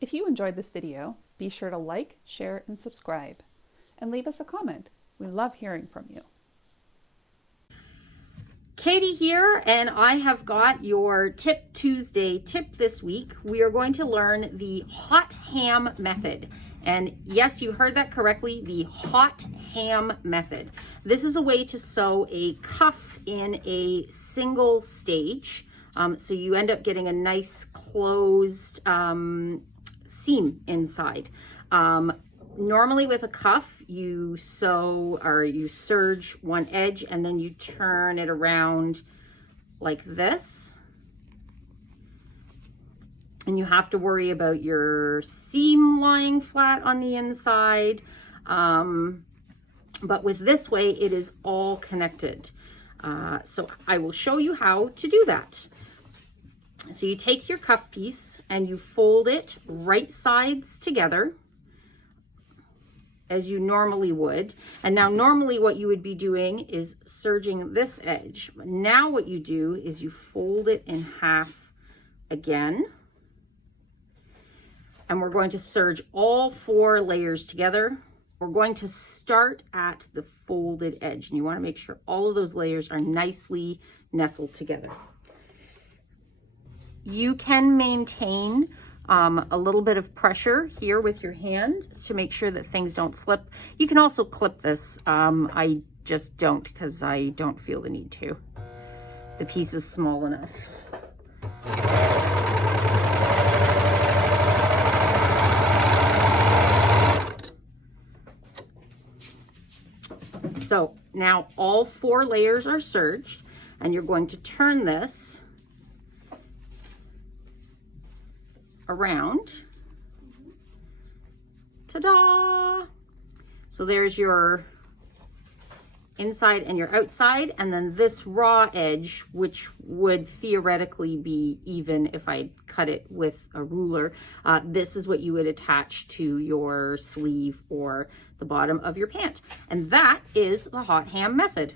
If you enjoyed this video, be sure to like, share, and subscribe. And leave us a comment. We love hearing from you. Katie here, and I have got your Tip Tuesday tip this week. We are going to learn the hot ham method. And yes, you heard that correctly, the hot ham method. This is a way to sew a cuff in a single stage. So you end up getting a nice closed seam inside. Normally with a cuff, you sew or you serge one edge and then you turn it around like this. And you have to worry about your seam lying flat on the inside. But with this way, it is all connected. So I will show you how to do that. So you take your cuff piece and you fold it right sides together, as you normally would. And now normally what you would be doing is serging this edge. Now what you do is you fold it in half again. And we're going to serge all 4 layers together. We're going to start at the folded edge. And you want to make sure all of those layers are nicely nestled together. You can maintain a little bit of pressure here with your hand to make sure that things don't slip. You can also clip this. I just don't because I don't feel the need to. The piece is small enough. So now all 4 layers are serged, and you're going to turn this around. Ta-da! So there's your inside and your outside, and then this raw edge, which would theoretically be even if I cut it with a ruler, this is what you would attach to your sleeve or the bottom of your pant. And that is the hot ham method.